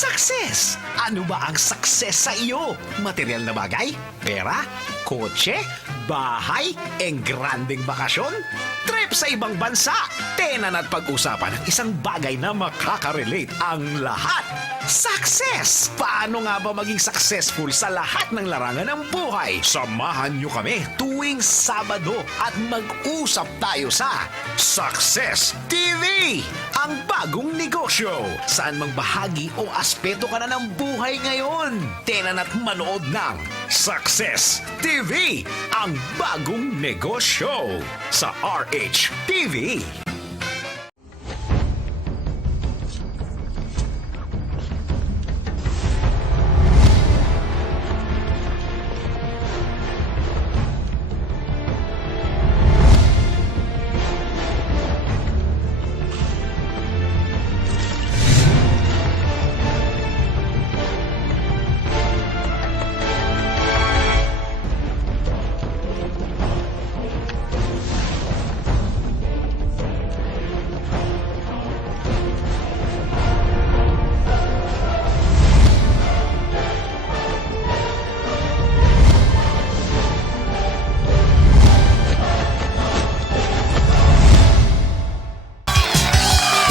Success! Ano ba ang success sa iyo? Material na bagay? Pera? Kotse? Bahay? Engranding bakasyon? Trip sa ibang bansa? Tenan at pag-usapan ng isang bagay na makaka-relate ang lahat. Success! Paano nga ba maging successful sa lahat ng larangan ng buhay? Samahan niyo kami tuwing Sabado at mag-usap tayo sa Success TV! Ang bagong negosyo. Saan mang bahagi o aspeto ka na ng buhay ngayon? Tenan at manood ng Success TV! Ang bagong negosyo sa RH TV.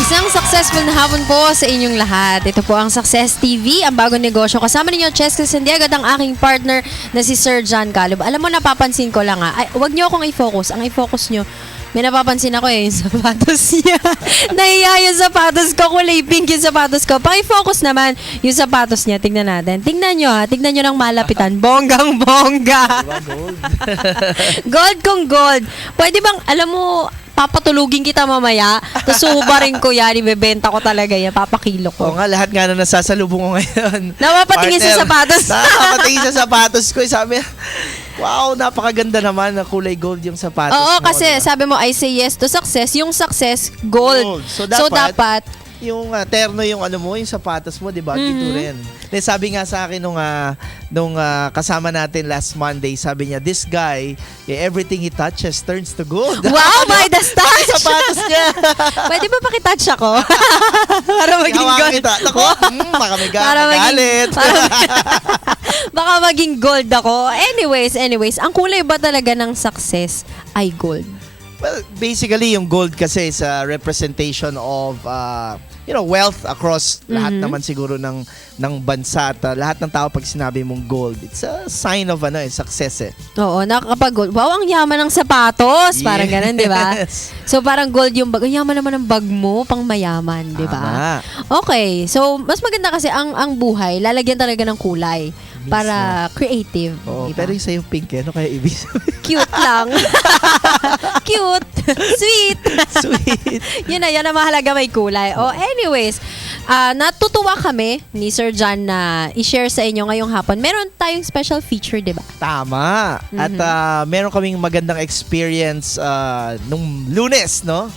Isang successful na hapon po sa inyong lahat. Ito po ang Success TV, ang bagong negosyo. Kasama ninyo, Cheska Sandiago at ang aking partner na si Sir John Calub. Alam mo, napapansin ko lang huwag nyo akong i-focus. Ang i-focus nyo, may napapansin ako yung sapatos niya. Nahiya yung sapatos ko, kulay pink yung sapatos ko. Paki-focus naman yung sapatos niya. Tingnan natin. Tingnan nyo tingnan nyo ng malapitan. Bonggang-bongga. Gold. Gold kung gold. Pwede bang, alam mo, papatulugin kita mamaya, tapos subarin ko yan, ibebenta ko talaga yan, papakilo ko. Oo nga, lahat nga na nasasalubong ko ngayon. Napapatingin sa sapatos. Napapatingin sa sapatos ko. Sabi, wow, napakaganda naman na kulay gold yung sapatos Oo, mo. kasi diba? sabi mo, I say yes to success. Yung success, gold. So, dapat yung terno yung ano mo, yung sapatos mo, di ba? Ito rin. Then, sabi nga sa akin nung kasama natin last Monday, sabi niya, this guy, everything he touches turns to gold. Wow, my das touch! Yung sapatos niya. Pwede ba pakitouch ako? Para maging Hawakan gold. kita. Naku, baka may Para galit. Baka maging gold ako. Anyways, ang kulay ba talaga ng success ay gold? Well, basically, yung gold kasi is a representation of, wealth across lahat naman siguro ng bansa. At lahat ng tao pag sinabi mong gold, it's a sign of success eh. Oo, nakakapag-gold. Wow, ang yaman ng sapatos. Parang ganun, di ba? So, parang gold yung bag. Ang yaman naman ng bag mo, pang mayaman, di ba? Okay. So, mas maganda kasi ang buhay, lalagyan talaga ng kulay para creative. Oo, diba? pero yung sa'yo pink eh. Ano kaya ibig sabihin? Cute lang. Cute. Sweet. Sweet. Yan ang mahalaga, may kulay. Anyways, natutuwa kami ni Sir John na i-share sa inyo ngayong hapon. Meron tayong special feature, di ba? Tama. At meron kaming magandang experience nung Lunes, no?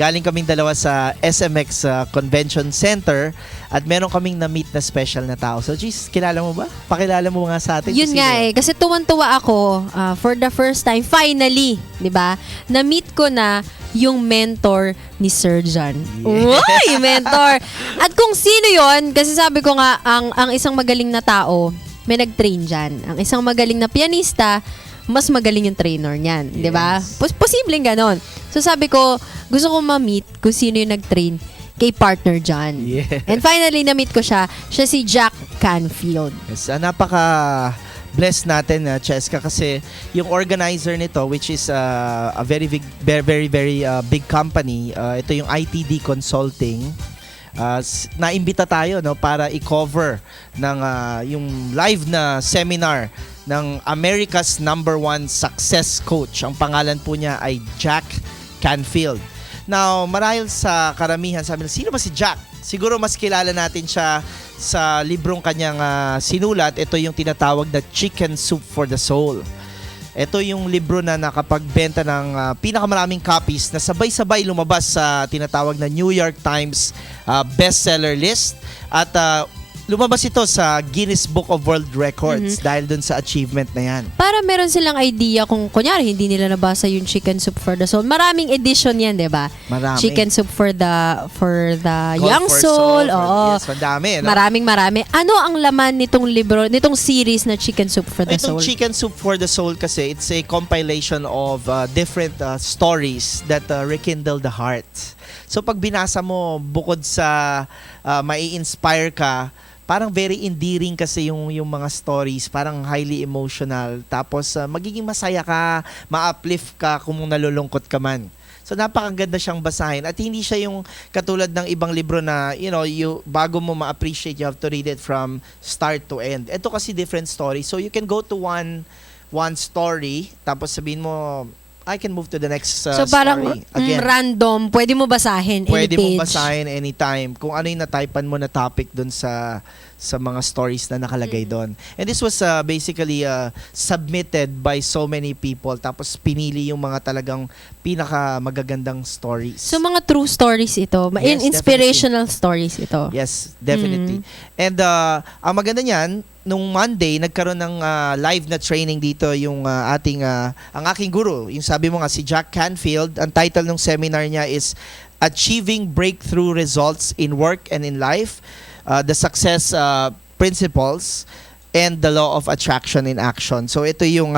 Galing kaming dalawa sa SMX Convention Center at meron kaming na-meet na special na tao. So, Gis, kilala mo ba? Pakilala mo nga sa atin. Yun nga eh. Kasi tuwan-tuwa ako for the first time, finally, di ba? Na-meet ko na yung mentor ni Sir John. Uy, mentor! At kung sino yon, kasi sabi ko nga, ang isang magaling na tao, may nag-train dyan. Ang isang magaling na pianista, mas magaling yung trainer niyan, yes. Di ba? Posibleng ganon. So sabi ko, gusto ko ma-meet kung sino yung nag-train kay partner John. Yeah. And finally, na-meet ko siya. Siya si Jack Canfield. Yes, napaka-blessed natin, Cheska, kasi yung organizer nito, which is a very big company, ito yung ITD Consulting, naimbita tayo para i-cover ng yung live na seminar ng America's #1 success coach. Ang pangalan po niya ay Jack Canfield. Now, marahil sa karamihan, sabi nila, sino ba si Jack? Siguro mas kilala natin siya sa librong kanyang sinulat. Ito yung tinatawag na Chicken Soup for the Soul. Ito yung libro na nakapagbenta ng pinakamaraming copies na sabay-sabay lumabas sa tinatawag na New York Times bestseller list. At lumabas ito sa Guinness Book of World Records dahil dun sa achievement na yan. Para meron silang idea kung kunyari hindi nila nabasa yung Chicken Soup for the Soul. Maraming edition yan, 'di ba? Marami. Chicken Soup for the Gold Young for Soul. for- Oo. Yes, madami. No? Marami. Ano ang laman nitong libro, nitong series na Chicken Soup for the Itong Soul? Chicken Soup for the Soul kasi, it's a compilation of different stories that rekindle the heart. So pag binasa mo, bukod sa mai-inspire ka, parang very endearing kasi yung mga stories, parang highly emotional. Tapos magiging masaya ka, ma-uplift ka kung nalulungkot ka man. So napakaganda siyang basahin at hindi siya yung katulad ng ibang libro na bago mo ma-appreciate, you have to read it from start to end. Ito kasi different story. So you can go to one story tapos sabihin mo, I can move to the next So parang story. Again, random, pwede mo basahin pwede any mo page. basahin anytime kung ano yung natypan mo na topic dun sa mga stories na nakalagay doon. And this was basically submitted by so many people tapos pinili yung mga talagang pinaka magagandang stories. So mga true stories ito, Yes, inspirational stories ito. Yes, definitely. And ang maganda niyan, nung Monday nagkaroon ng live na training dito yung ang aking guru, yung sabi mo nga si Jack Canfield. Ang title ng seminar niya is Achieving Breakthrough Results in Work and in Life, the Success Principles and the Law of Attraction in Action. So ito yung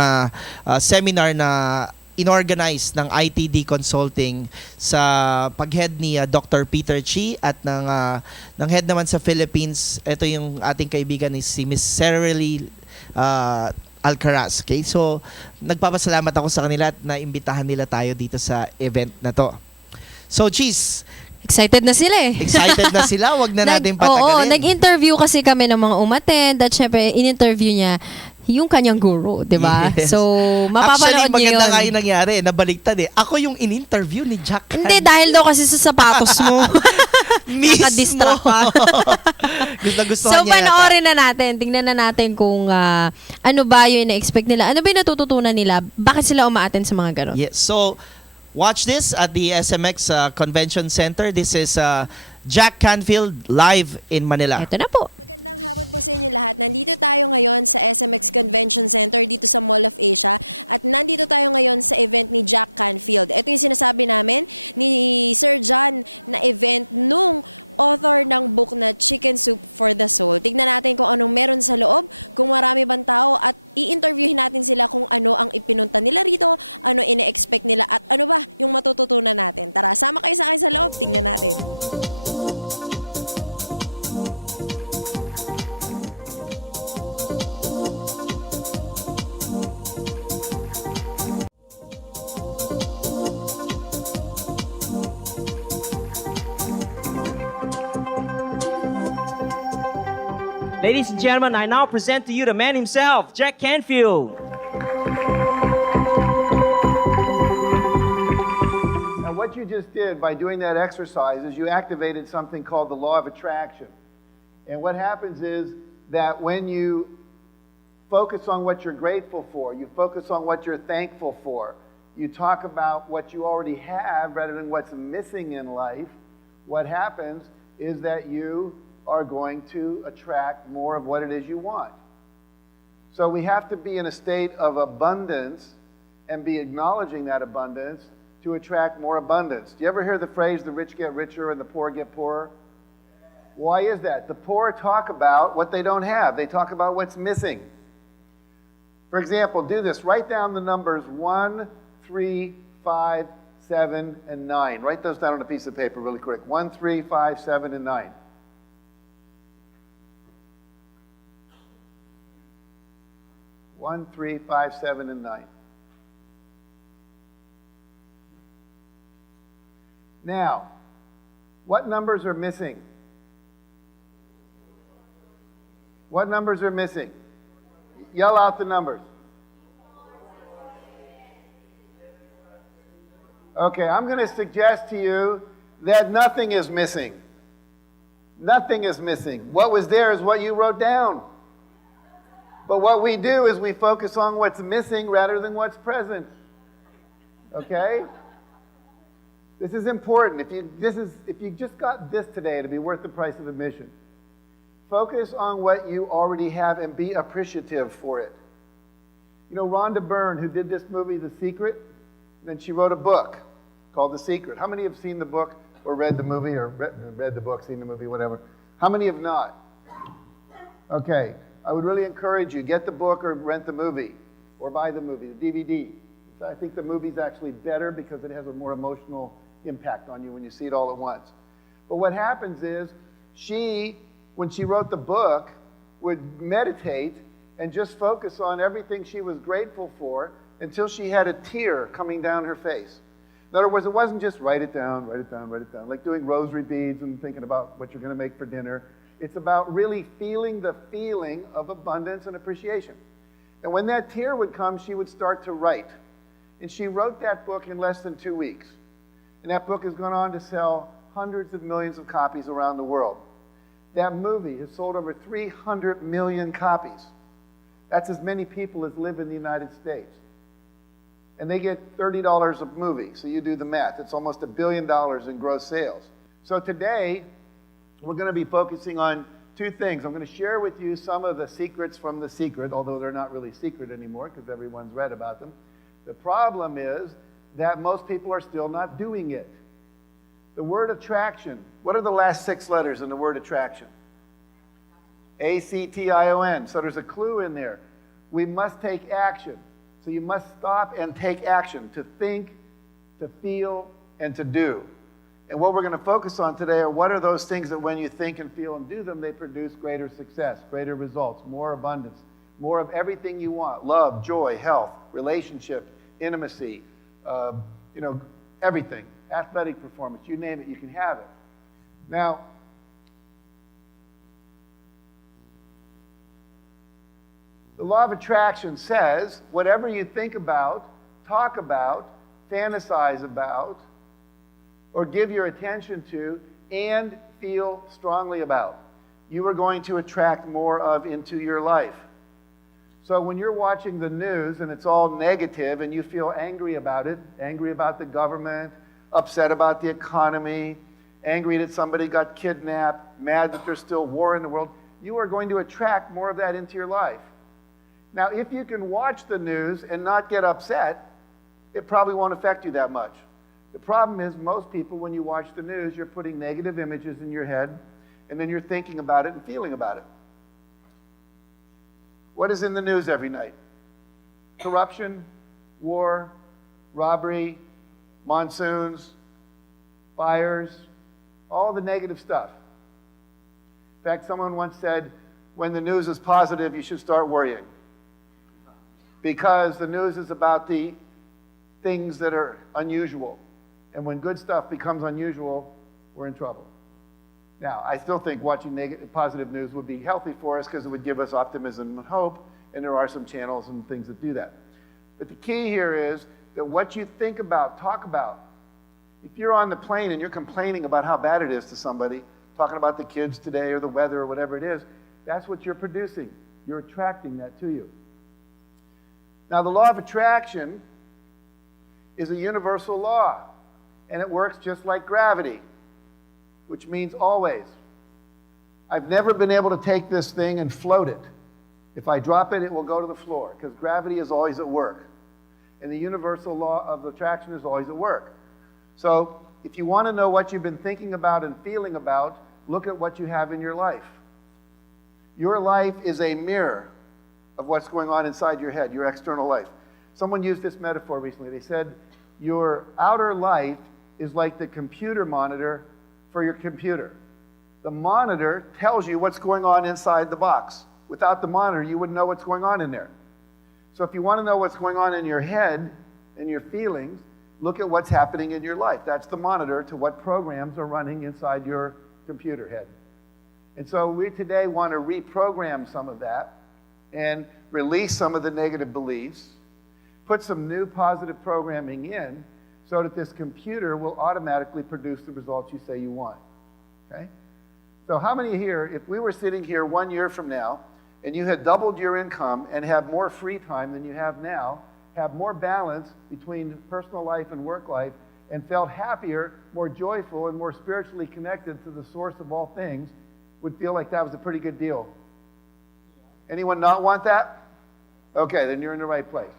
seminar na inorganize ng ITD Consulting sa pag-head ni Dr. Peter Chi at ng head naman sa Philippines, ito yung ating kaibigan ni si Miss Sarah Alcaraz. Okay? So, nagpapasalamat ako sa kanila at naimbitahan nila tayo dito sa event na to. So, Cheese, Excited na sila eh. excited na sila. Wag na natin patagalin. Oo, nag-interview kasi kami ng mga umattend at syempre, in-interview niya yung kanyang guru, di ba? Yes. So, mapapanood Actually, niyo maganda yun. nga yung nangyari. Nabaliktad eh. Ako yung in-interview ni Jack. Hindi, dahil daw kasi sa sapatos mo. Mismo. Nakadistract pa. Gusto So, panoorin na natin. Tingnan na natin kung ano ba yung ina-expect nila. Ano ba yung natututunan nila? Bakit sila umaattend sa mga ganon? Yes. So, watch this at the SMX Convention Center. This is Jack Canfield live in Manila. Ito na po. Magandang hapon po sa inyo lahat. Nandito tayo ngayon sa SMX Convention Center dito sa Mall of Asia at nandito tayo ngayon sa event ni Jack Canfield. Ito yung sinasabi namin ni Sir John na event nung author ng book na Chicken Soup for the Soul. Tignan natin kung anong meron sa loob, kung marami bang tao at i-interviewin natin sila kung ano ang ipinunta nila rito, ano ine-expect nila at ano ba yung matututunan natin. Tara, sama kayo sa akin sa loob. Tignan natin. Ladies and gentlemen, I now present to you the man himself, Jack Canfield. Now, what you just did by doing that exercise is you activated something called the law of attraction. And what happens is that when you focus on what you're grateful for, you focus on what you're thankful for, you talk about what you already have rather than what's missing in life, what happens is that you are going to attract more of what it is you want. So we have to be in a state of abundance and be acknowledging that abundance to attract more abundance. Do you ever hear the phrase, the rich get richer and the poor get poorer? Why is that? The poor talk about what they don't have. They talk about what's missing. For example, do this. Write down the numbers 1, 3, 5, 7, and 9. Write those down on a piece of paper really quick. 1, 3, 5, 7, and 9. 1, 3, 5, 7, and 9. Now, what numbers are missing? What numbers are missing? Yell out the numbers. Okay, I'm going to suggest to you that nothing is missing. Nothing is missing. What was there is what you wrote down. But what we do is we focus on what's missing rather than what's present. Okay? This is important. If you just got this today, it'd be worth the price of admission. Focus on what you already have and be appreciative for it. You know, Rhonda Byrne, who did this movie, The Secret, then she wrote a book called The Secret. How many have seen the book or read the movie or read the book, seen the movie, whatever? How many have not? Okay, I would really encourage you, get the book or rent the movie or buy the movie, the DVD. I think the movie's actually better because it has a more emotional impact on you when you see it all at once. But what happens is she, when she wrote the book, would meditate and just focus on everything she was grateful for until she had a tear coming down her face. In other words, it wasn't just write it down, write it down, write it down, like doing rosary beads and thinking about what you're going to make for dinner. It's about really feeling the feeling of abundance and appreciation. And when that tear would come, she would start to write. And she wrote that book in less than 2 weeks. And that book has gone on to sell hundreds of millions of copies around the world. That movie has sold over 300 million copies. That's as many people as live in the United States. And they get $30 a movie, so you do the math. It's almost $1 billion in gross sales. So today, we're going to be focusing on two things. I'm going to share with you some of the secrets from The Secret, although they're not really secret anymore because everyone's read about them. The problem is that most people are still not doing it. The word attraction, what are the last 6 letters in the word attraction? A-C-T-I-O-N. So there's a clue in there. We must take action. So you must stop and take action to think, to feel, and to do. And what we're going to focus on today are what are those things that when you think and feel and do them, they produce greater success, greater results, more abundance, more of everything you want. Love, joy, health, relationship, intimacy, everything. Athletic performance, you name it, you can have it. Now, the law of attraction says whatever you think about, talk about, fantasize about, or give your attention to, and feel strongly about, you are going to attract more of into your life. So when you're watching the news and it's all negative and you feel angry about it, angry about the government, upset about the economy, angry that somebody got kidnapped, mad that there's still war in the world, you are going to attract more of that into your life. Now, if you can watch the news and not get upset, it probably won't affect you that much. The problem is most people, when you watch the news, you're putting negative images in your head, and then you're thinking about it and feeling about it. What is in the news every night? Corruption, war, robbery, monsoons, fires, all the negative stuff. In fact, someone once said, when the news is positive, you should start worrying. Because the news is about the things that are unusual. And when good stuff becomes unusual, we're in trouble. Now, I still think watching positive news would be healthy for us because it would give us optimism and hope, and there are some channels and things that do that. But the key here is that what you think about, talk about. If you're on the plane and you're complaining about how bad it is to somebody, talking about the kids today or the weather or whatever it is, that's what you're producing. You're attracting that to you. Now, the law of attraction is a universal law, and it works just like gravity, which means always. I've never been able to take this thing and float it. If I drop it, it will go to the floor, because gravity is always at work. And the universal law of attraction is always at work. So if you want to know what you've been thinking about and feeling about, look at what you have in your life. Your life is a mirror of what's going on inside your head, your external life. Someone used this metaphor recently. They said, your outer life is like the computer monitor for your computer. The monitor tells you what's going on inside the box. Without the monitor, you wouldn't know what's going on in there. So if you want to know what's going on in your head and your feelings, look at what's happening in your life. That's the monitor to what programs are running inside your computer head. And so we today want to reprogram some of that and release some of the negative beliefs, put some new positive programming in so that this computer will automatically produce the results you say you want. Okay? So how many here, if we were sitting here 1 year from now and you had doubled your income and have more free time than you have now, have more balance between personal life and work life, and felt happier, more joyful, and more spiritually connected to the source of all things, would feel like that was a pretty good deal? Anyone not want that? Okay, then you're in the right place.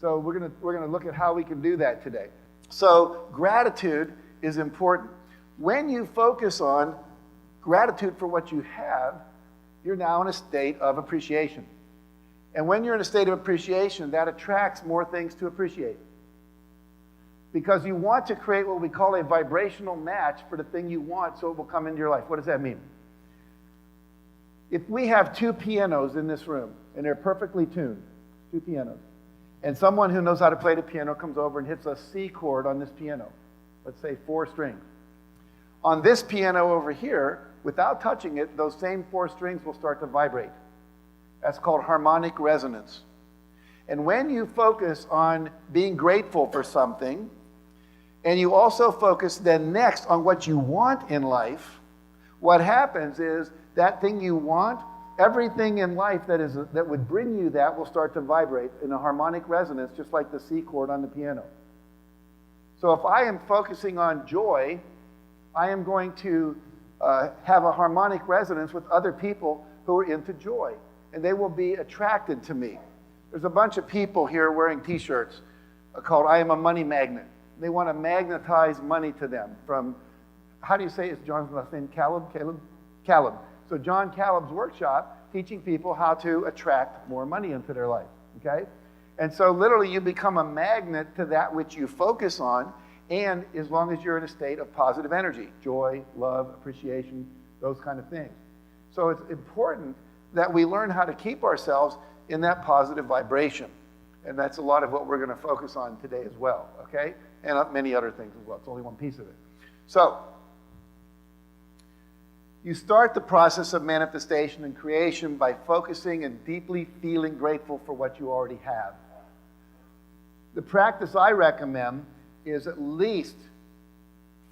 So we're gonna look at how we can do that today. So gratitude is important. When you focus on gratitude for what you have, you're now in a state of appreciation. And when you're in a state of appreciation, that attracts more things to appreciate. Because you want to create what we call a vibrational match for the thing you want so it will come into your life. What does that mean? If we have two pianos in this room, and they're perfectly tuned, two pianos, and someone who knows how to play the piano comes over and hits a C chord on this piano, let's say 4 strings. On this piano over here, without touching it, those same 4 strings will start to vibrate. That's called harmonic resonance. And when you focus on being grateful for something, and you also focus then next on what you want in life, what happens is that thing you want, everything in life that would bring you that will start to vibrate in a harmonic resonance, just like the C chord on the piano. So if I am focusing on joy, I am going to have a harmonic resonance with other people who are into joy, and they will be attracted to me. There's a bunch of people here wearing t-shirts called I Am a Money Magnet. They want to magnetize money to them from, how do you say it's John's last name? Calub. So John Calub's workshop, teaching people how to attract more money into their life, okay? And so literally you become a magnet to that which you focus on, and as long as you're in a state of positive energy, joy, love, appreciation, those kind of things. So it's important that we learn how to keep ourselves in that positive vibration. And that's a lot of what we're going to focus on today as well, okay? And many other things as well. It's only one piece of it. So, you start the process of manifestation and creation by focusing and deeply feeling grateful for what you already have. The practice I recommend is at least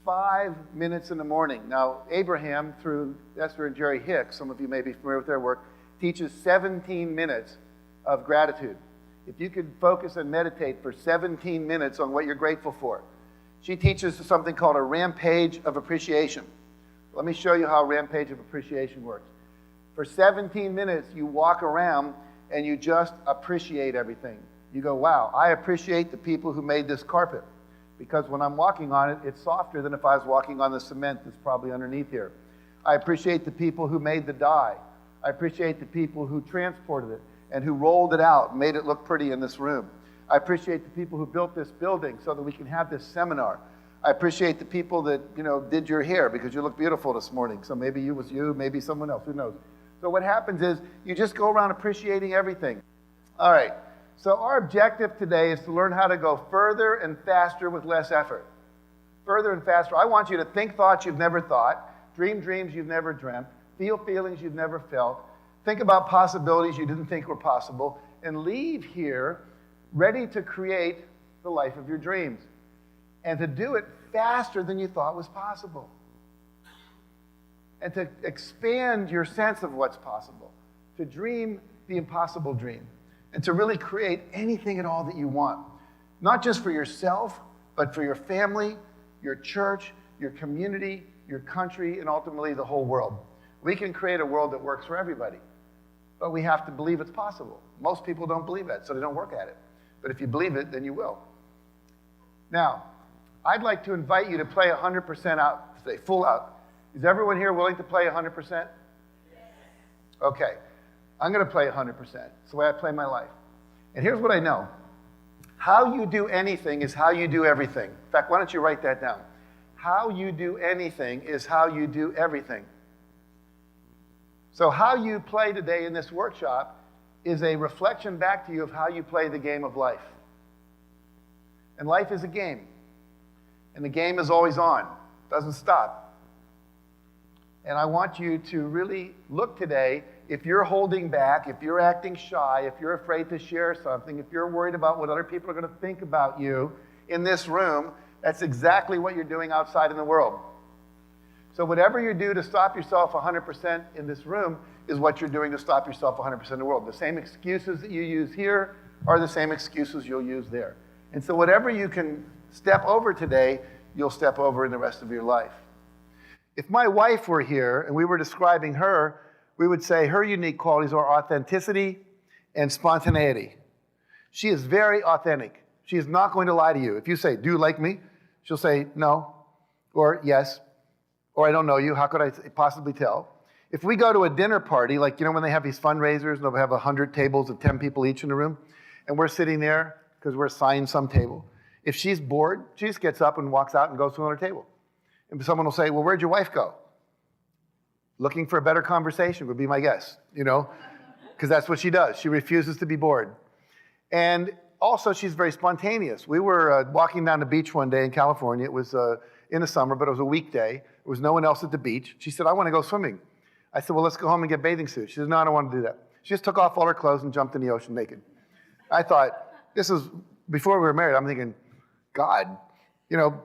5 minutes in the morning. Now, Abraham, through Esther and Jerry Hicks, some of you may be familiar with their work, teaches 17 minutes of gratitude. If you could focus and meditate for 17 minutes on what you're grateful for. She teaches something called a rampage of appreciation. Let me show you how a rampage of appreciation works. For 17 minutes, you walk around and you just appreciate everything. You go, wow, I appreciate the people who made this carpet, because when I'm walking on it, it's softer than if I was walking on the cement that's probably underneath here. I appreciate the people who made the dye. I appreciate the people who transported it and who rolled it out and made it look pretty in this room. I appreciate the people who built this building so that we can have this seminar. I appreciate the people that, did your hair because you look beautiful this morning. So maybe it was you, maybe someone else, who knows. So what happens is you just go around appreciating everything. All right, so our objective today is to learn how to go further and faster with less effort. Further and faster. I want you to think thoughts you've never thought, dream dreams you've never dreamt, feel feelings you've never felt, think about possibilities you didn't think were possible, and leave here ready to create the life of your dreams. And to do it faster than you thought was possible. And to expand your sense of what's possible. To dream the impossible dream. And to really create anything at all that you want. Not just for yourself, but for your family, your church, your community, your country, and ultimately the whole world. We can create a world that works for everybody. But we have to believe it's possible. Most people don't believe that, so they don't work at it. But if you believe it, then you will. Now, I'd like to invite you to play 100% out, say full out. Is everyone here willing to play 100%? Yes. Okay. I'm going to play 100%. It's the way I play my life. And here's what I know. How you do anything is how you do everything. In fact, why don't you write that down? How you do anything is how you do everything. So how you play today in this workshop is a reflection back to you of how you play the game of life. And life is a game. And the game is always on. It doesn't stop. And I want you to really look today, if you're holding back, if you're acting shy, if you're afraid to share something, if you're worried about what other people are going to think about you in this room, that's exactly what you're doing outside in the world. So whatever you do to stop yourself 100% in this room is what you're doing to stop yourself 100% in the world. The same excuses that you use here are the same excuses you'll use there. And so whatever you can step over today, you'll step over in the rest of your life. If my wife were here and we were describing her, we would say her unique qualities are authenticity and spontaneity. She is very authentic. She is not going to lie to you. If you say, do you like me? She'll say, no, or yes, or I don't know you. How could I possibly tell? If we go to a dinner party, like, when they have these fundraisers, and they'll have 100 tables of 10 people each in the room, and we're sitting there because we're assigned some table. If she's bored, she just gets up and walks out and goes to another table. And someone will say, well, where'd your wife go? Looking for a better conversation would be my guess, because that's what she does. She refuses to be bored. And also, she's very spontaneous. We were walking down the beach one day in California. It was in the summer, but it was a weekday. There was no one else at the beach. She said, I want to go swimming. I said, well, let's go home and get bathing suits. She said, no, I don't want to do that. She just took off all her clothes and jumped in the ocean naked. I thought, this is, before we were married, I'm thinking, God,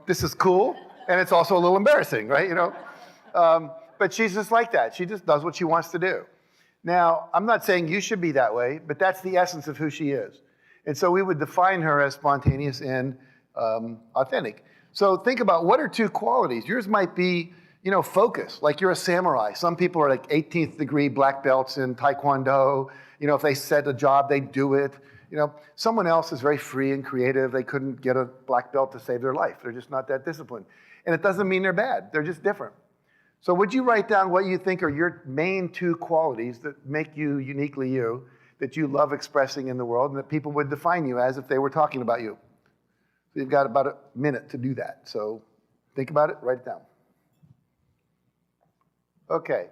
this is cool, and it's also a little embarrassing, right? But she's just like that. She just does what she wants to do. Now, I'm not saying you should be that way, but that's the essence of who she is. And so we would define her as spontaneous and authentic. So think about, what are two qualities? Yours might be, focus, like you're a samurai. Some people are like 18th degree black belts in Taekwondo. If they set a job, they do it. Someone else is very free and creative. They couldn't get a black belt to save their life. They're just not that disciplined. And it doesn't mean they're bad. They're just different. So would you write down what you think are your main two qualities that make you uniquely you, that you love expressing in the world, and that people would define you as if they were talking about you? So you've got about a minute to do that. So think about it, write it down. Okay.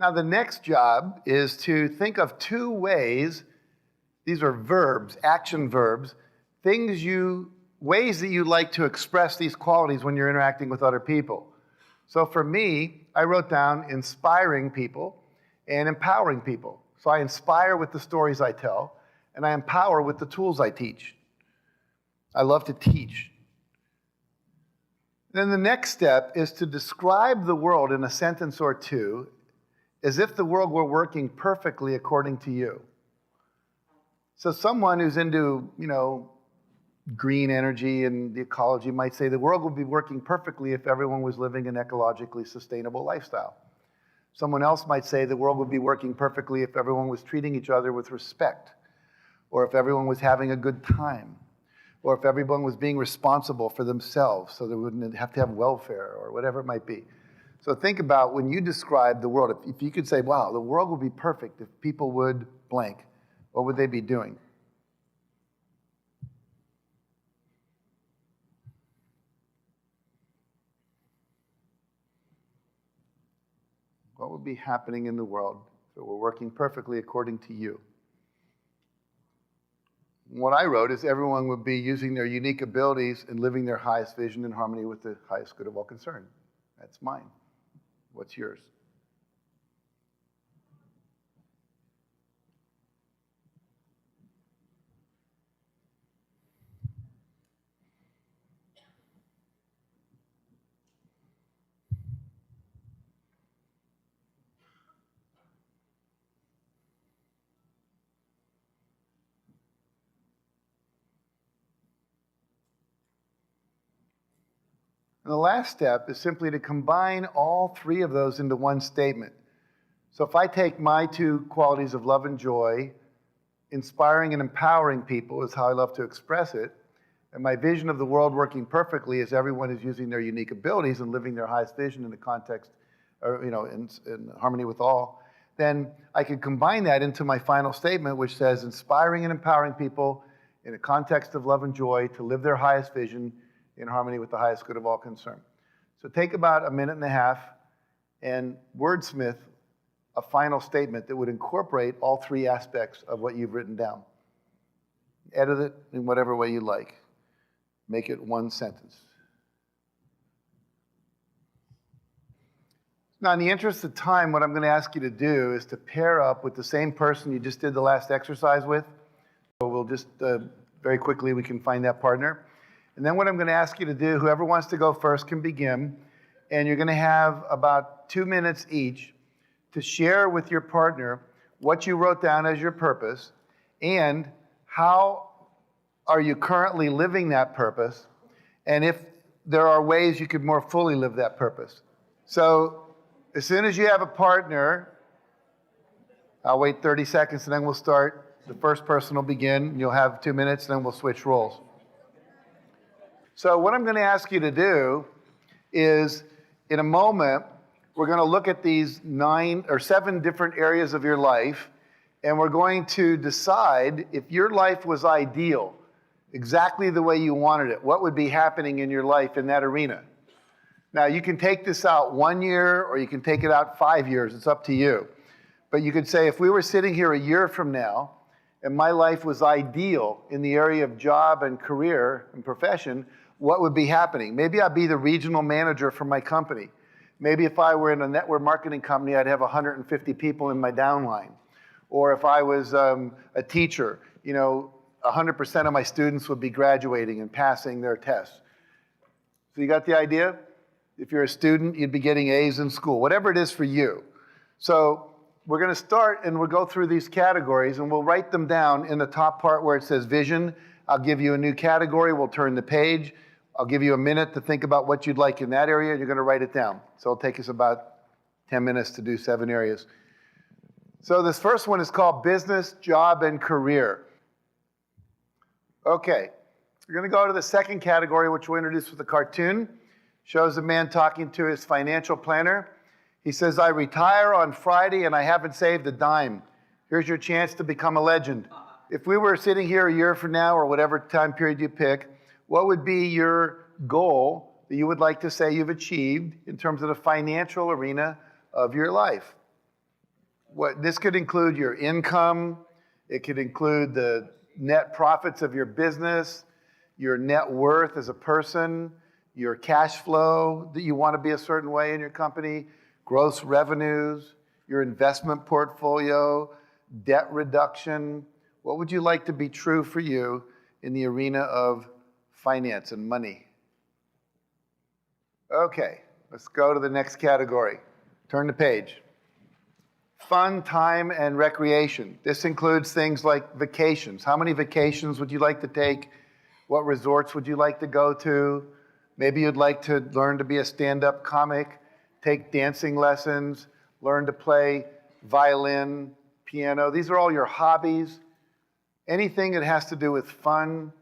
Now the next job is to think of two ways. These are verbs, action verbs, ways that you like to express these qualities when you're interacting with other people. So for me, I wrote down inspiring people and empowering people. So I inspire with the stories I tell, and I empower with the tools I teach. I love to teach. Then the next step is to describe the world in a sentence or two as if the world were working perfectly according to you. So someone who's into, green energy and the ecology might say the world would be working perfectly if everyone was living an ecologically sustainable lifestyle. Someone else might say the world would be working perfectly if everyone was treating each other with respect, or if everyone was having a good time, or if everyone was being responsible for themselves so they wouldn't have to have welfare, or whatever it might be. So think about when you describe the world, if you could say, wow, the world would be perfect if people would blank, what would they be doing? What would be happening in the world if it were working perfectly according to you? What I wrote is everyone would be using their unique abilities and living their highest vision in harmony with the highest good of all concerned. That's mine. What's yours? And the last step is simply to combine all three of those into one statement. So if I take my two qualities of love and joy, inspiring and empowering people is how I love to express it, and my vision of the world working perfectly is everyone is using their unique abilities and living their highest vision in the context, or in harmony with all, then I could combine that into my final statement, which says inspiring and empowering people in a context of love and joy to live their highest vision in harmony with the highest good of all concerned. So take about a minute and a half and wordsmith a final statement that would incorporate all three aspects of what you've written down. Edit it in whatever way you like. Make it one sentence. Now, in the interest of time, what I'm going to ask you to do is to pair up with the same person you just did the last exercise with. So we'll just, very quickly, we can find that partner. And then what I'm going to ask you to do, whoever wants to go first can begin, and you're going to have about 2 minutes each to share with your partner what you wrote down as your purpose and how are you currently living that purpose, and if there are ways you could more fully live that purpose. So as soon as you have a partner, I'll wait 30 seconds and then we'll start. The first person will begin. You'll have 2 minutes, then we'll switch roles. So what I'm going to ask you to do is, in a moment, we're going to look at these 9 or 7 different areas of your life, and we're going to decide if your life was ideal, exactly the way you wanted it, what would be happening in your life in that arena. Now, you can take this out 1 year, or you can take it out 5 years. It's up to you. But you could say, if we were sitting here a year from now, and my life was ideal in the area of job and career and profession, what would be happening? Maybe I'd be the regional manager for my company. Maybe if I were in a network marketing company, I'd have 150 people in my downline. Or if I was a teacher, 100% of my students would be graduating and passing their tests. So you got the idea? If you're a student, you'd be getting A's in school, whatever it is for you. So we're going to start and we'll go through these categories and we'll write them down in the top part where it says vision. I'll give you a new category. We'll turn the page. I'll give you a minute to think about what you'd like in that area. You're going to write it down. So it'll take us about 10 minutes to do 7 areas. So this first one is called business, job, and career. Okay. We're going to go to the second category, which we'll introduce with a cartoon. Shows a man talking to his financial planner. He says, I retire on Friday and I haven't saved a dime. Here's your chance to become a legend. If we were sitting here a year from now or whatever time period you pick, what would be your goal that you would like to say you've achieved in terms of the financial arena of your life? This could include your income. It could include the net profits of your business, your net worth as a person, your cash flow that you want to be a certain way in your company, gross revenues, your investment portfolio, debt reduction. What would you like to be true for you in the arena of finance and money? Okay, let's go to the next category. Turn the page. Fun, time, and recreation. This includes things like vacations. How many vacations would you like to take? What resorts would you like to go to? Maybe you'd like to learn to be a stand-up comic, take dancing lessons, learn to play violin, piano. These are all your hobbies. Anything that has to do with fun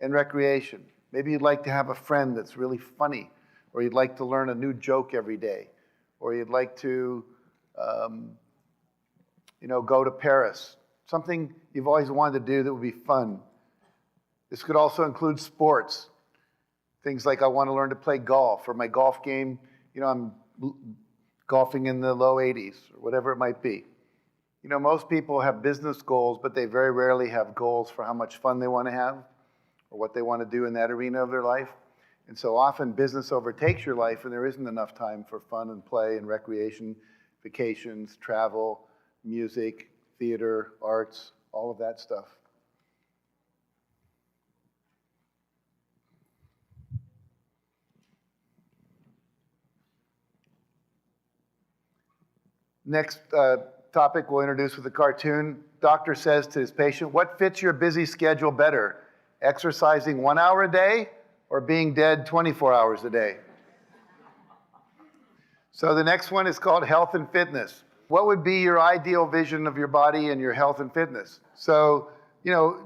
and recreation. Maybe you'd like to have a friend that's really funny, or you'd like to learn a new joke every day, or you'd like to go to Paris. Something you've always wanted to do that would be fun. This could also include sports. Things like I want to learn to play golf, or my golf game, I'm golfing in the low 80s, or whatever it might be. Most people have business goals, but they very rarely have goals for how much fun they want to have or what they want to do in that arena of their life. And so often business overtakes your life and there isn't enough time for fun and play and recreation, vacations, travel, music, theater, arts, all of that stuff. Next topic we'll introduce with a cartoon. Doctor says to his patient, what fits your busy schedule better? Exercising 1 hour a day or being dead 24 hours a day? So the next one is called health and fitness. What would be your ideal vision of your body and your health and fitness? So,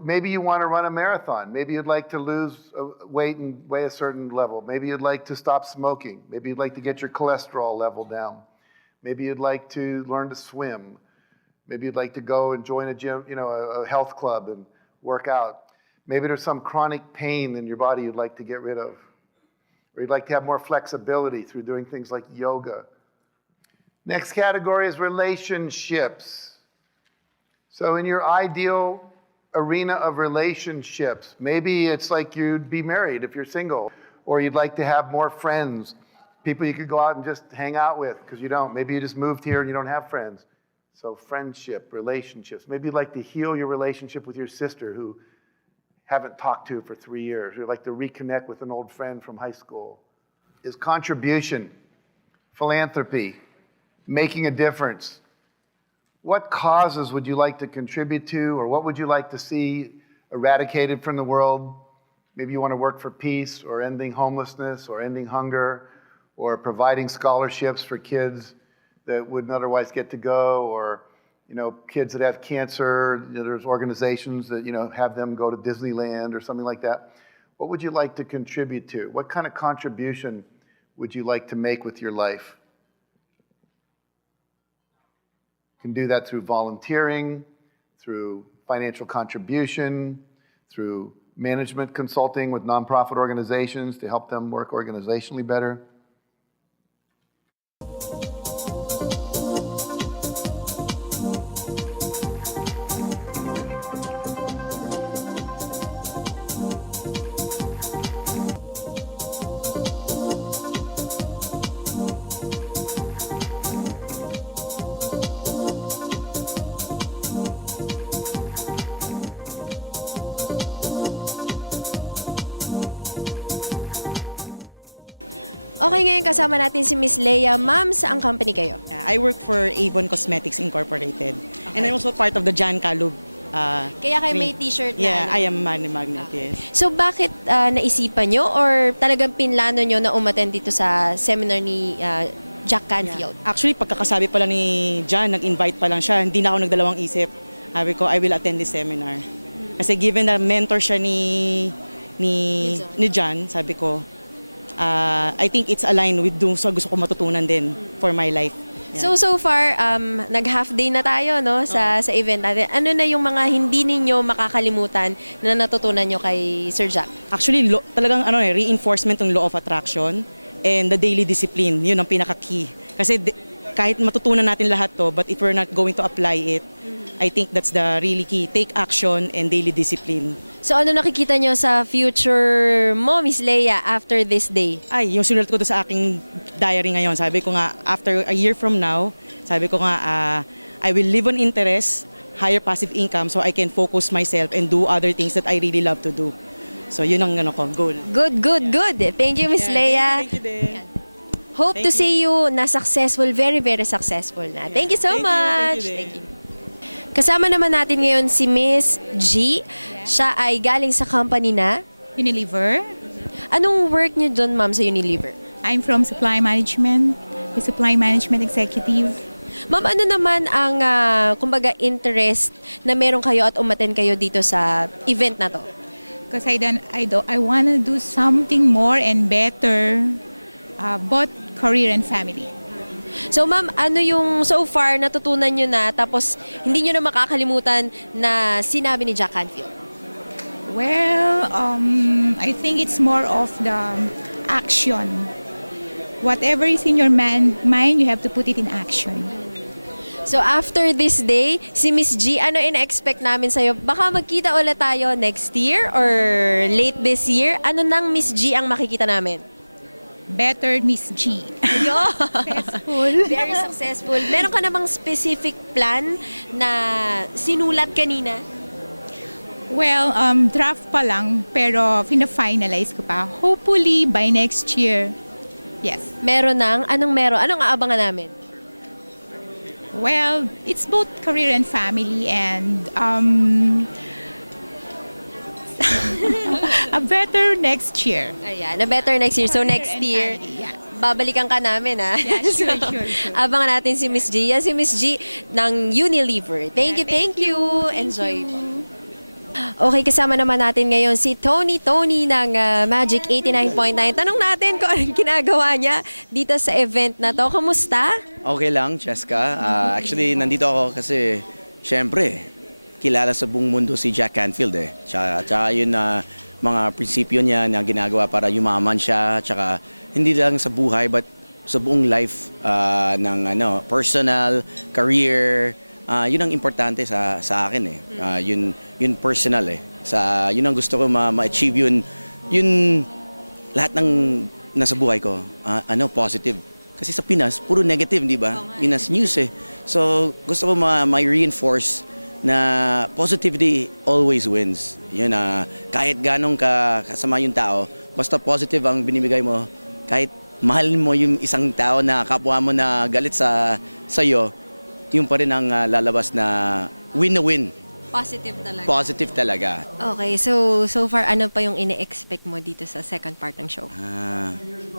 maybe you want to run a marathon. Maybe you'd like to lose weight and weigh a certain level. Maybe you'd like to stop smoking. Maybe you'd like to get your cholesterol level down. Maybe you'd like to learn to swim. Maybe you'd like to go and join a gym, a health club and work out. Maybe there's some chronic pain in your body you'd like to get rid of. Or you'd like to have more flexibility through doing things like yoga. Next category is relationships. So in your ideal arena of relationships, maybe it's like you'd be married if you're single, or you'd like to have more friends. People you could go out and just hang out with because you don't. Maybe you just moved here and you don't have friends. So friendship, relationships. Maybe you'd like to heal your relationship with your sister who haven't talked to for 3 years. Or you'd like to reconnect with an old friend from high school. Is contribution, philanthropy, making a difference. What causes would you like to contribute to, or what would you like to see eradicated from the world? Maybe you want to work for peace or ending homelessness or ending hunger, or providing scholarships for kids that wouldn't otherwise get to go, or kids that have cancer, there's organizations that, have them go to Disneyland or something like that. What would you like to contribute to? What kind of contribution would you like to make with your life? You can do that through volunteering, through financial contribution, through management consulting with nonprofit organizations to help them work organizationally better. Okay, ngayon kasama natin si Miss Leia. Ma'am, saang company kayo? I work for Avon Cosmetics Incorporated. And I'm also part of the Calub. Kaya kayo may t-shirt na Yeah, ano? I am Money Magnet, yes. So bakit naisipan nyo or talagang pinlano nyo na umattend dito sa seminar ni Jack Canfield? Actually, pagkakasabi pala ni John, nag-invite pa lang siya, hindi na ako nagdalawang isip. Sabi ko, I will attend this seminar. Kasi given na mentor siya ni John, sabi ko, I think it's aligned with doon sa gusto ko matutunan din for my life. Yeah. So far, nag-half day na tayo no sa event natin. Ano na yung mga hindi ninyo makakalimutan na natutunan nyo kay Sir Jack? Actually, talagang reinforcement ng law of attraction and the daily discipline. Yun ang pinaka-key. Kasi kahit matutunan natin lahat to, but if we're not going to apply it, I think that's the really key. Take action and daily discipline. So ano nakikita nyo sa future mo, Miss Leia, after this day? Ay, yung sinulat ko to sa aking diary ngayon, sabi ko nga, after a year from now, sabi ko nga, I will live on interest, higher passive income, so I can focus myself and do other things that I really love to do. So yun ang goal. Good. Thank you, Miss Leia. Thank you din. Hope to Thank see you na successful, very, very successful na. Thank you so much. Thank you. Kasama naman natin ngayon si Miss G. Siya ay galing sa company na. Unilever. Anong work niyo doon, ma'am, sa Unilever? I'm from supply management, the supply management executive. Ma'am, ano naman ang kumbaga interest na meron kayo at umattend kayo dito sa event na to? Because I want to do something more and better, both career and family. So ma'am, ano yung so far natutunan nyo na tapos hindi nyo na makakalimutan na sinabi ni Jack Canfield? Well, I think it's more of the action. Whatever is in your mind, you have to put it in action. So after this day, si Miss G, ano ina-expect namin sa'yo? Baka magkita ulit tayo next year or late this year? Ano nang Miss G ang makikita namin? Better Miss G. Successful. Very successful. Meron ka namang specific plan na sinulat kanina? Well, draft pa lang, pero fina-finalize ko pa. Hopefully, by next year. Yes. Meron nang? Anong meron? Anong aabangan namin? Well, it's both career and family and a better next year. Ayan, na better next year. So Career next and year, family, yeah. babalikan ka namin, ha? Yeah, sure. Abangan natin si Miss G. Yan si Miss G ng Unilever. Thank you. Enjoy po. Okay, kasama naman natin ngayon si Tony ng Magic 89.9. Tanong natin kung anong ginagawa niya dito sa event na to. Kamusta? Okay lang, Cheska. Actually, nandito ako kasi, syempre, kilala sa buong mundo si Jack Canfield eh. Tsaka yun na mga prinsipyo niya na ginagawa para yumaman siya. Tsaka hindi lang sa buhay but sa buong life ng personal, career. Yun ang importante sa akin eh. Yun personal eh. Yun ang gusto ko ma-achieve yun lahat ng nasa buhay ko. Positive. Kasi sa Pinas, puro negative, di ba? Pinas news eh. So gusto ko ma-reinforce na positivity always wins. Yun kahit ganong kasama yung tao, basta positive ang binibigay mo, kahit mahal mo yung isang tao na kapwa mo na galit sa iyo, yung pa rin ang lalabas na win na win Positive talaga. Positive talaga. Okay, so far, ano pa yung ine-expect mo dito sa second part ng show?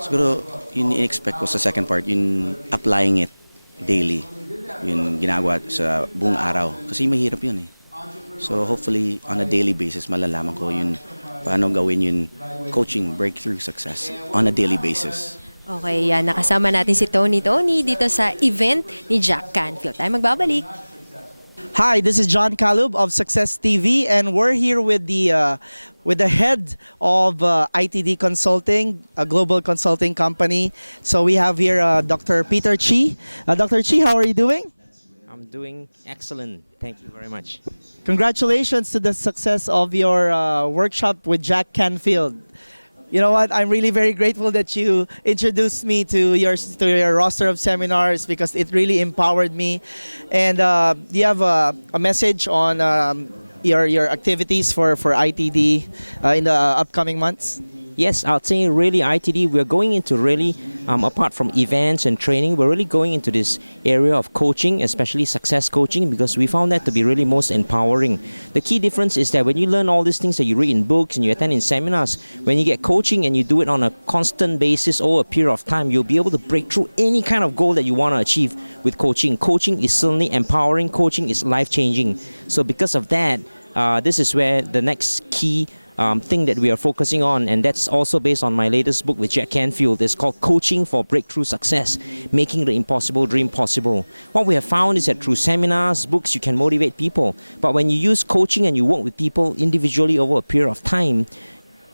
Siguro, yun in-expect ko sa second part, yun applying it daily. Yun ginagawa sa buong araw. Kasi mahirap yun eh. So hopefully, on a daily basis, malalaman ko yun paano gawin yun coaching breakthrough success on a daily basis. Okay, yan. Nakasama natin si Tony dito sa event ni Jack Canfield. Tayo magbabalik. Hi, this is John Calub of Success TV, and we're here with the head of ITD Consulting, a global consulting company. So we have here Dr. Peter Chi. Dr. Chi, how are you doing? I'm doing excellent. Thank you very much. Congratulations to the success of your workshop with Jack Canfield. You know what? I'm really very grateful that you introduced me to your roster of seminars because it really empowered me. And do you have a message on your activities for ITD in the upcoming months? Yes, I'll say really ITD, we're going into really, apart from events and training, we're really going into this area of coaching, especially success coaching, because we found that to be really most empowering. The key difference is that when you learn all these things that you read in books and you attend in seminars, when you get coaching and you do it on a constant basis over a period of time, you'll be able to break through any kind of goal that you want to achieve with coaching. Coaching is certainly empowering. Coaching is life-changing. So because of that, this is where the next key thing that we are focusing on, and that's also based on my latest book with Jack Canfield. It's called Coaching for Breakthrough Success, Making the Impossible Dream Possible. What we have found is that through seminars, books, you can motivate people. But when you use coaching and you work with people individually over a period of time,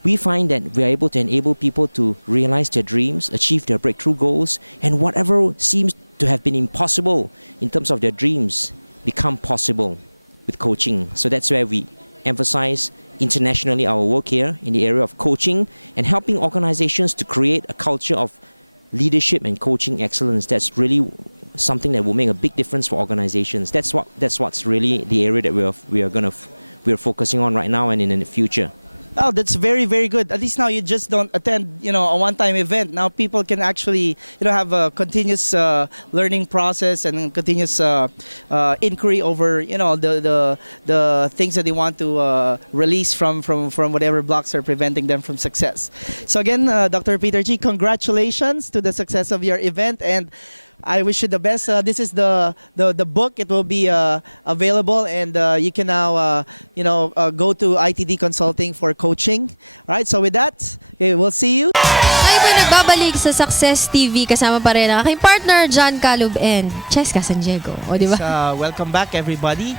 we find that we are able to enable people to realize their dreams, achieve their breakthrough goals, and whatever seems to have been impossible in terms of their dreams become possible with coaching. So that's where we emphasize internationally our work here in the area of coaching and helping organizations to create a culture of leadership and coaching excellence. That's really something that will make a big difference for organizations. That's what's really the area that we're focusing on right now and in the future. Oh, that's very, very good. At least now you just don't attend, a one-time event. Now people can actually, have a continuous learning process and continuous inquiry over, the things that they want to release from whatever blocks are preventing them from success. So again, Dr. Peter G, congratulations to the success of your event, and I wish you the best. This is the book. It will be available, and you can now go to ITD Consulting for coaching. All right. So with that, okay, we'll see you. Tayo po nagbabalik sa Success TV. Kasama pa rin ang aking partner, John Calub and Cheska San Diego. O, di ba? Welcome back, everybody.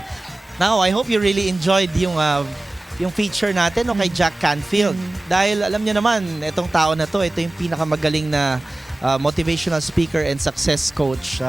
Now, I hope you really enjoyed yung feature natin kay Jack Canfield. Dahil alam niyo naman, itong tao na to, ito yung pinakamagaling na motivational speaker and success coach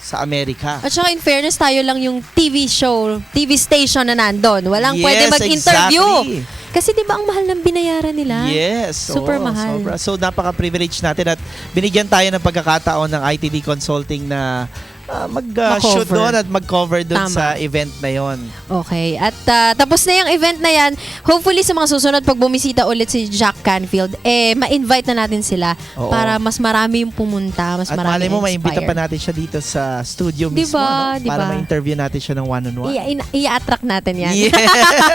sa Amerika. At saka in fairness, tayo lang yung TV station na nandun. Walang pwede mag-interview. Exactly. Kasi di ba ang mahal ng binayaran nila? Yes. Super mahal. Sobra. So napaka-privilege natin at binigyan tayo ng pagkakataon ng ITD Consulting na mag-shoot doon at mag-cover doon sa event na yon. Okay. At tapos na yung event na yan. Hopefully sa mga susunod pag bumisita ulit si Jack Canfield, ma-invite na natin sila para mas marami yung pumunta, mas at marami malay mo, maimbita pa inspire. natin siya dito sa studio mismo. Diba? Para ma-interview natin siya ng one-on-one. I-attract natin yan. Yeah.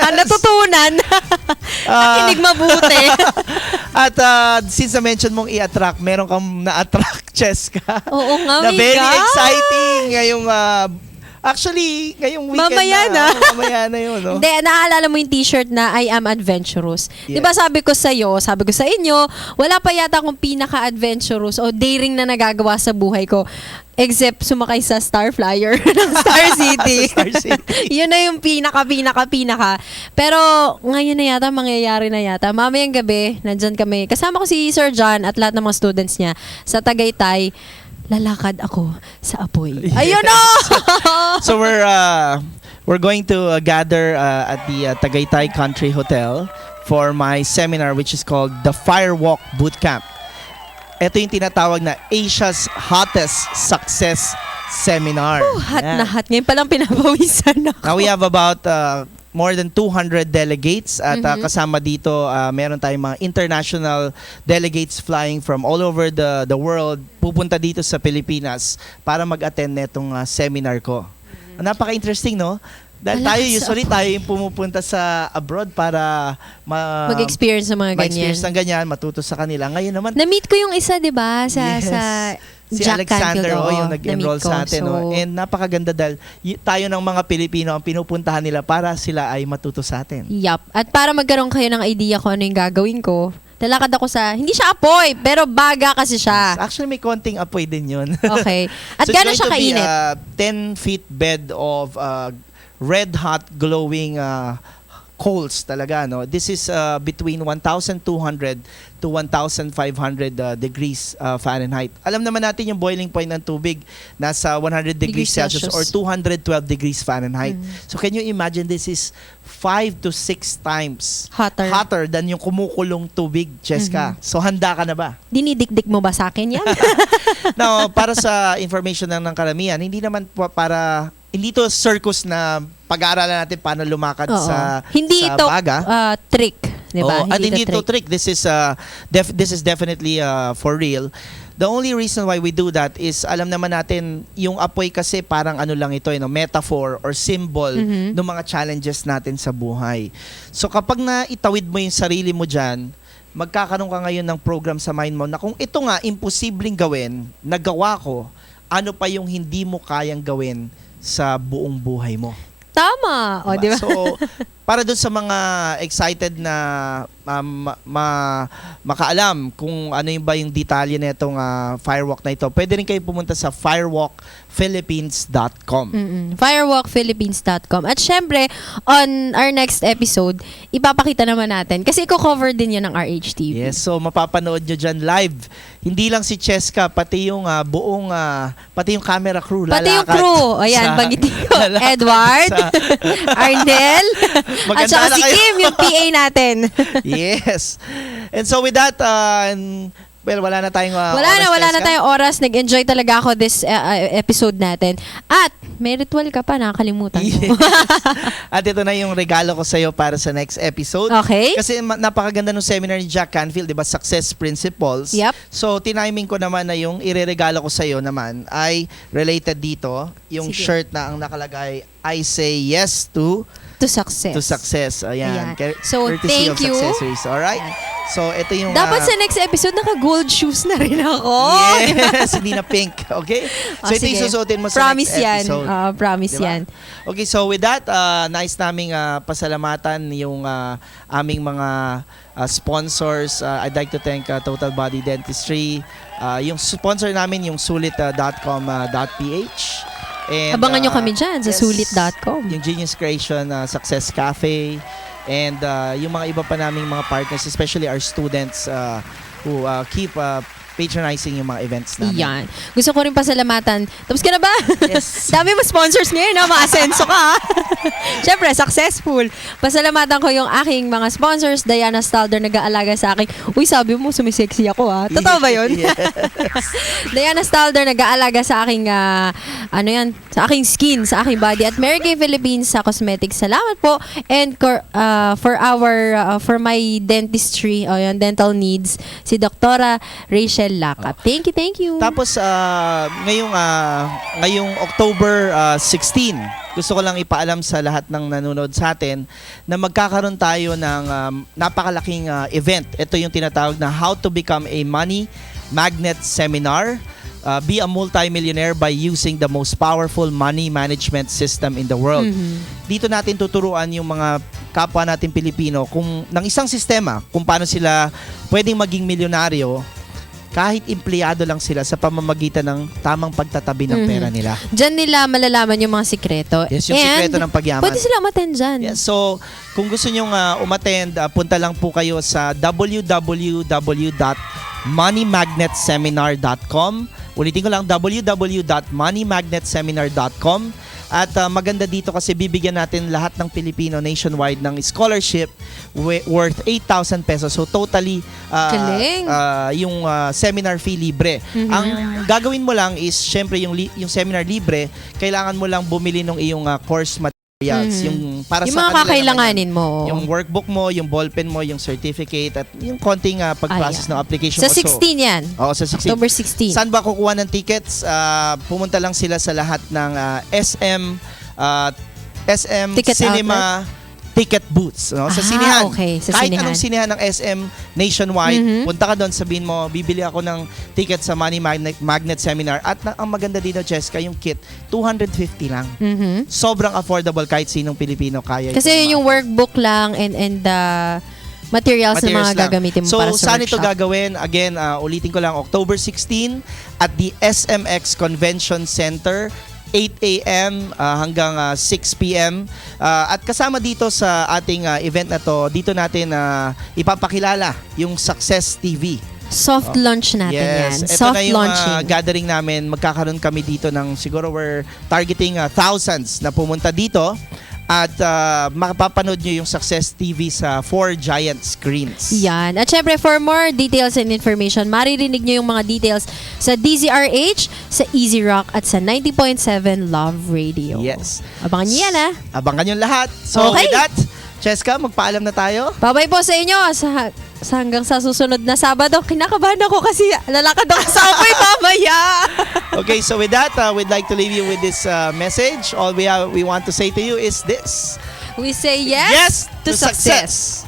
Natutunan. Nakinig mabuti. At since na-mention mong i-attract, meron kang na-attract, Cheska. Oo nga, na very Mika. exciting ngayong actually ngayong weekend Mamaya na. Mamaya na yun, no? Hindi, naalala mo yung t-shirt na I am adventurous. Yes. Di ba sabi ko sa inyo, wala pa yata akong pinaka-adventurous o daring na nagagawa sa buhay ko. Except sumakay sa Star Flyer ng Star City. Star City. Yun na yung pinaka. Pero ngayon na yata, mangyayari na yata. Mamayang gabi, nandyan kami. Kasama ko si Sir John at lahat ng mga students niya sa Tagaytay. Lalakad ako sa apoy. Ayun o! So we're going to gather at the Tagaytay Country Hotel for my seminar which is called the Firewalk Bootcamp. Ito yung tinatawag na Asia's Hottest Success Seminar. Hot na hot. Ngayon palang pinapawisan ako. Now we have about more than 200 delegates at kasama dito meron tayong mga international delegates flying from all over the world pupunta dito sa Pilipinas para mag-attend netong seminar ko. Napaka-interesting, no? Dahil Ala, tayo, so- usually tayo yung pumupunta sa abroad para Mag-experience sa mga ganyan. ma-experience ng ganyan, matuto sa kanila. Ngayon naman, Na-meet ko yung isa, di ba? Sa si Jack Alexander, Canfield, yung nag-enroll na-meet ko. sa atin. So, And napakaganda dahil tayo ng mga Pilipino ang pinupuntahan nila para sila ay matuto sa atin. Yup. At para magkaroon kayo ng idea kung ano yung gagawin ko, lalakad ako sa, hindi siya apoy, pero baga kasi siya. Actually, may konting apoy din yun. Okay. At So, gano'n it's siya going to be kainit? a 10-feet bed of red-hot glowing coals talaga. No? This is between 1,200 to 1,500 degrees Fahrenheit. Alam naman natin yung boiling point ng tubig nasa 100 degrees Celsius or 212 degrees Fahrenheit. So can you imagine this is 5 to 6 times Hotter. than yung kumukulong tubig, Cheska. So handa ka na ba? Dinidikdik mo ba sa akin yan? Now, para sa information ng karamihan, hindi naman hindi to circus na pag-aaralan natin paano lumakad Oo. Hindi sa ito baga. trick. Di ba? Oo, at hindi ito trick. This is definitely for real. The only reason why we do that is alam naman natin yung apoy kasi parang ano lang ito, metaphor or symbol ng mga challenges natin sa buhay. So kapag naitawid mo yung sarili mo dyan, magkakaroon ka ngayon ng program sa mind mo na kung ito nga imposibleng gawin, nagawa ko, ano pa yung hindi mo kayang gawin sa buong buhay mo. Tama. O, di ba? So, para dun sa mga excited na makaalam kung ano yung ba yung detalye na itong firewalk na ito, pwede rin kayo pumunta sa firewalkphilippines.com. Firewalkphilippines.com. At syempre, on our next episode, ipapakita naman natin. Kasi i-cover din yan ng RHTV. Yes, so mapapanood nyo dyan live. Hindi lang si Cheska, pati yung pati yung camera crew. Pati yung lalakad crew. Ayan, sa- bagitin ko. lalakad Edward, sa- Arnel, at Maganda saka na si kayo. Kim, yung PA natin. Yes. And so with that, well, wala na tayong wala na Cheska. tayong oras. Nag-enjoy talaga ako this episode natin. At may ritual ka pa, nakakalimutan mo. Yes. At ito na yung regalo ko sa'yo para sa next episode. Okay. Kasi napakaganda ng seminar ni Jack Canfield, di ba? Success Principles. Yep. So, tiniming ko naman na yung ireregalo ko sa'yo naman ay related dito. Yung Sige. shirt na ang nakalagay, I say yes to success. Ayan. Ayan. So, Courtesy thank of you. Successories. Alright? So, ito yung... Dapat sa next episode, naka-gold shoes na rin ako. Yes, hindi na pink. Okay? So, ito yung Sige. susuotin mo sa Promise next yan. episode. Promise Diba? yan. Okay, so with that, nice naming pasalamatan yung aming mga sponsors. I'd like to thank Total Body Dentistry. Yung sponsor namin, yung sulit.com.ph. And, Abangan nyo kami dyan sa yes, sulit.com. Yung Genius Creation Success Cafe. And yung mga iba pa naming mga partners, especially our students who keep patronizing yung mga events namin. Yan. Gusto ko rin pasalamatan. Tapos ka na ba? Yes. Dami mo sponsors ngayon, ha? Maasenso ka, ha? Siyempre, successful. Pasalamatan ko yung aking mga sponsors. Diana Stalder, nag-aalaga sa akin. Uy, sabi mo, sumisexy ako, ha? Totoo ba yun? Yes. Diana Stalder, nag-aalaga sa aking, sa aking skin, sa aking body. At Mary Kay Philippines sa cosmetics. Salamat po. And for my dentistry, yung dental needs, si Doktora Rachel Lakap. Thank you. Tapos ngayong October 16, gusto ko lang ipaalam sa lahat ng nanonood sa atin na magkakaroon tayo ng napakalaking event. Ito yung tinatawag na How to Become a Money Magnet Seminar. Be a multimillionaire by using the most powerful money management system in the world. Dito natin tuturuan yung mga kapwa natin Pilipino ng isang sistema kung paano sila pwedeng maging milyonaryo kahit empleyado lang sila sa pamamagitan ng tamang pagtatabi ng pera nila. Diyan nila malalaman yung mga sikreto. Yes, yung sikreto ng pagyaman. Pwede sila umattend dyan. Yes, so kung gusto nyong umattend, punta lang po kayo sa www.moneymagnetseminar.com. Ulitin ko lang, www.moneymagnetseminar.com. At maganda dito kasi bibigyan natin lahat ng Pilipino nationwide ng scholarship worth 8,000 pesos. So totally Galing. yung seminar fee libre. Ang gagawin mo lang is syempre yung seminar libre, kailangan mo lang bumili ng iyong course materials. Yung para Yung sa mga kanila kakailanganin naman, mo. yung workbook mo, yung ballpen mo, yung certificate at yung konting pag-process ng application Sa mo. 16 yan. Oo, sa 16. October 16. Saan ba kukuha ng tickets? Pumunta lang sila sa lahat ng SM SM Ticket Cinema ticket booths, no? Sa Ah, sinihan. okay, sa Kahit sinihan. anong sinihan ng SM nationwide, punta ka doon, sabihin mo, bibili ako ng ticket sa Money Magnet Seminar. At ang maganda dito, Jessica, yung kit, 250 lang. Sobrang affordable kahit sinong Pilipino kaya. Kasi yun yung workbook lang and the materials na mga Materials lang. gagamitin mo So, para sa saan ito workshop. gagawin? Again, ulitin ko lang, October 16 at the SMX Convention Center, 8 a.m. Hanggang 6 p.m. At kasama dito sa ating event na to, dito natin ipapakilala yung Success TV. Soft launch natin yan. Ito Soft na yung launching. gathering namin. Magkakaroon kami dito ng siguro we're targeting thousands na pumunta dito. At makapapanood nyo yung Success TV sa 4 giant screens. Yan. At syempre, for more details and information, maririnig nyo yung mga details sa DZRH, sa Easy Rock, at sa 90.7 Love Radio. Yes. Abangan nyo yan, ha? Abangan yung lahat. So Okay. with that, Cheska, magpaalam na tayo. Bye-bye po sa inyo. Hanggang sa susunod na Sabado. Kinakabahan ako kasi lalakad ako sa apoy mamaya. Okay, so with that, we'd like to leave you with this message. All we want to say to you is this. We say yes, to success.